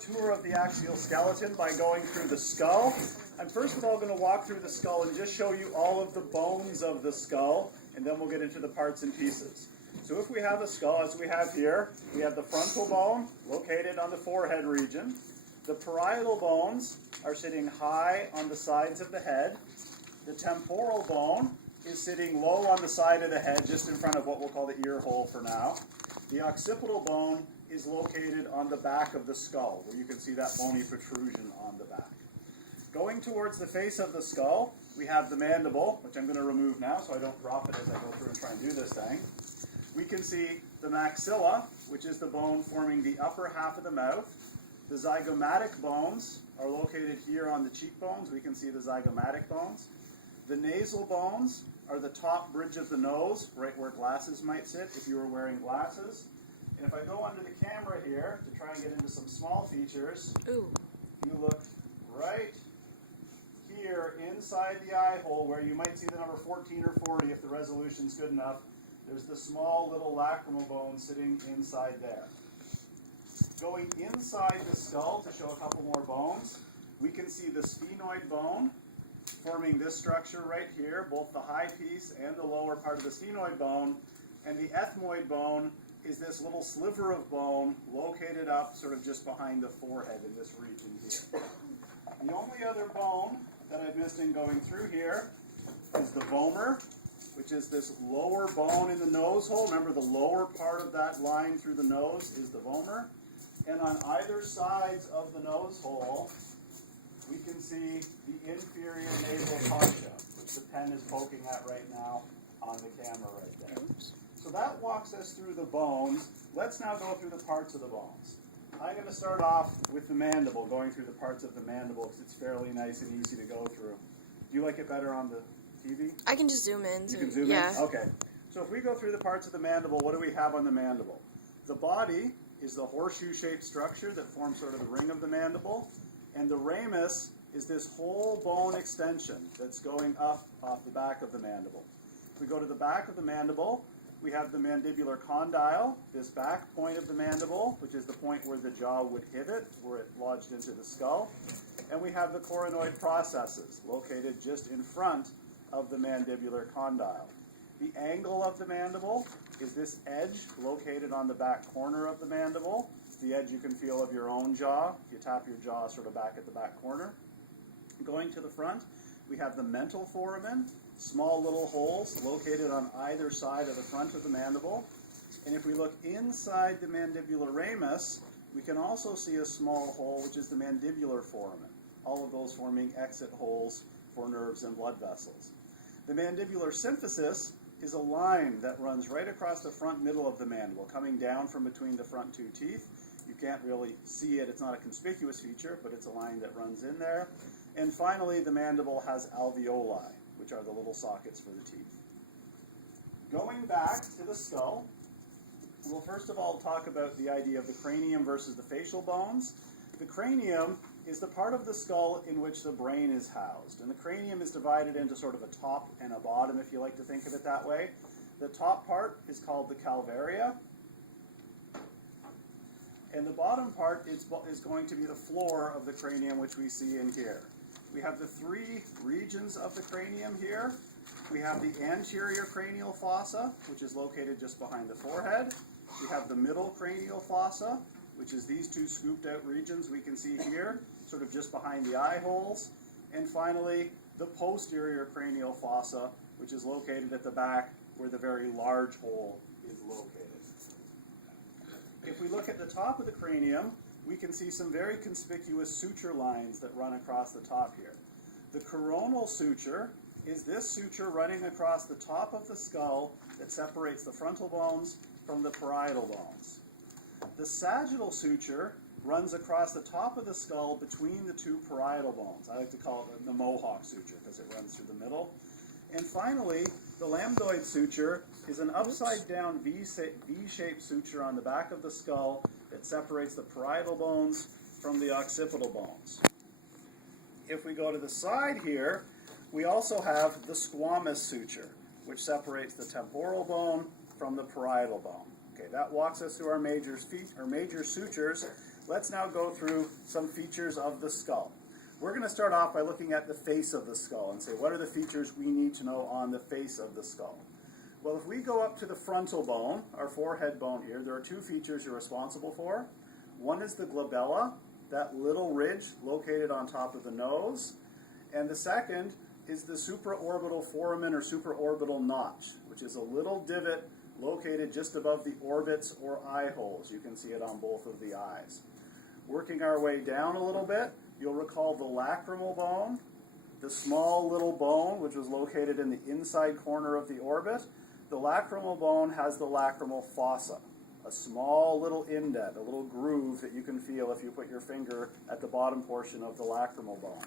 short tour of the axial skeleton by going through the skull. I'm first of all going to walk through the skull and just show you all of the bones of the skull, and then we'll get into the parts and pieces. So if we have a skull, as we have here, we have the frontal bone located on the forehead region. The parietal bones are sitting high on the sides of the head. The temporal bone is sitting low on the side of the head, just in front of what we'll call the ear hole for now. The occipital bone is located on the back of the skull, where you can see that bony protrusion on the back. Going towards the face of the skull, we have the mandible, which I'm going to remove now so I don't drop it as I go through and try and do this thing. We can see the maxilla, which is the bone forming the upper half of the mouth. The zygomatic bones are located here on the cheekbones. We can see the zygomatic bones. The nasal bones are the top bridge of the nose, right where glasses might sit if you were wearing glasses. And if I go under the camera here to try and get into some small features, you look right here inside the eye hole where you might see the number 14 or 40 if the resolution's good enough. There's the small little lacrimal bone sitting inside there. Going inside the skull to show a couple more bones, we can see the sphenoid bone forming this structure right here, both the high piece and the lower part of the sphenoid bone, and the ethmoid bone is this little sliver of bone located up sort of just behind the forehead in this region here. The only other bone that I've missed in going through here is the vomer, which is this lower bone in the nose hole. Remember, the lower part of that line through the nose is the vomer. And on either sides of the nose hole, we can see the inferior nasal fascia, which the pen is poking at right now on the camera right there. So that walks us through the bones. Let's now go through the parts of the bones. I'm going to start off with the mandible, going through the parts of the mandible because it's fairly nice and easy to go through. Do you like it better on the TV? I can just zoom in. You can zoom in? Okay. So if we go through the parts of the mandible, what do we have on the mandible? The body is the horseshoe-shaped structure that forms sort of the ring of the mandible, and the ramus is this whole bone extension that's going up off the back of the mandible. If we go to the back of the mandible, we have the mandibular condyle, this back point of the mandible, which is the point where the jaw would hit it, where it lodged into the skull. And we have the coronoid processes, located just in front of the mandibular condyle. The angle of the mandible is this edge located on the back corner of the mandible. The edge you can feel of your own jaw. You tap your jaw sort of back at the back corner. Going to the front, we have the mental foramen, small little holes located on either side of the front of the mandible. And if we look inside the mandibular ramus, we can also see a small hole, which is the mandibular foramen. All of those forming exit holes for nerves and blood vessels. The mandibular symphysis is a line that runs right across the front middle of the mandible, coming down from between the front two teeth. You can't really see it. It's not a conspicuous feature, but it's a line that runs in there. And finally, the mandible has alveoli, which are the little sockets for the teeth. Going back to the skull, we'll first of all talk about the idea of the cranium versus the facial bones. The cranium is the part of the skull in which the brain is housed. And the cranium is divided into sort of a top and a bottom, if you like to think of it that way. The top part is called the calvaria. And the bottom part is going to be the floor of the cranium, which we see in here. We have the three regions of the cranium here. We have the anterior cranial fossa, which is located just behind the forehead. We have the middle cranial fossa, which is these two scooped out regions we can see here, sort of just behind the eye holes. And finally, the posterior cranial fossa, which is located at the back where the very large hole is located. If we look at the top of the cranium, we can see some very conspicuous suture lines that run across the top here. The coronal suture is this suture running across the top of the skull that separates the frontal bones from the parietal bones. The sagittal suture runs across the top of the skull between the two parietal bones. I like to call it the mohawk suture because it runs through the middle. And finally, the lambdoid suture is an upside-down V-shaped suture on the back of the skull that separates the parietal bones from the occipital bones. If we go to the side here, we also have the squamous suture, which separates the temporal bone from the parietal bone. Okay, that walks us through our major sutures. let's now go through some features of the skull. We're going to start off by looking at the face of the skull and say, what are the features we need to know on the face of the skull? Well, if we go up to the frontal bone, our forehead bone here, there are two features you're responsible for. One is the glabella, that little ridge located on top of the nose, and the second is the supraorbital foramen or supraorbital notch, which is a little divot located just above the orbits or eye holes. You can see it on both of the eyes. Working our way down a little bit, you'll recall the lacrimal bone, the small little bone which was located in the inside corner of the orbit. The lacrimal bone has the lacrimal fossa, a small little indent, a little groove that you can feel if you put your finger at the bottom portion of the lacrimal bone.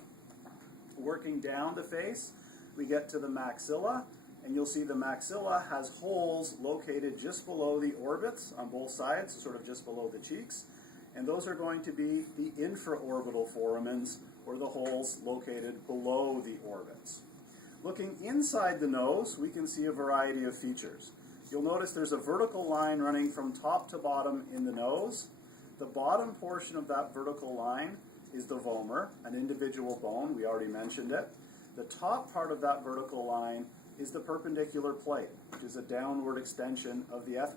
Working down the face, we get to the maxilla, and you'll see the maxilla has holes located just below the orbits on both sides, sort of just below the cheeks, and those are going to be the infraorbital foramens, or the holes located below the orbits. Looking inside the nose, we can see a variety of features. You'll notice there's a vertical line running from top to bottom in the nose. The bottom portion of that vertical line is the vomer, an individual bone. We already mentioned it. The top part of that vertical line is the perpendicular plate, which is a downward extension of the ethmoid.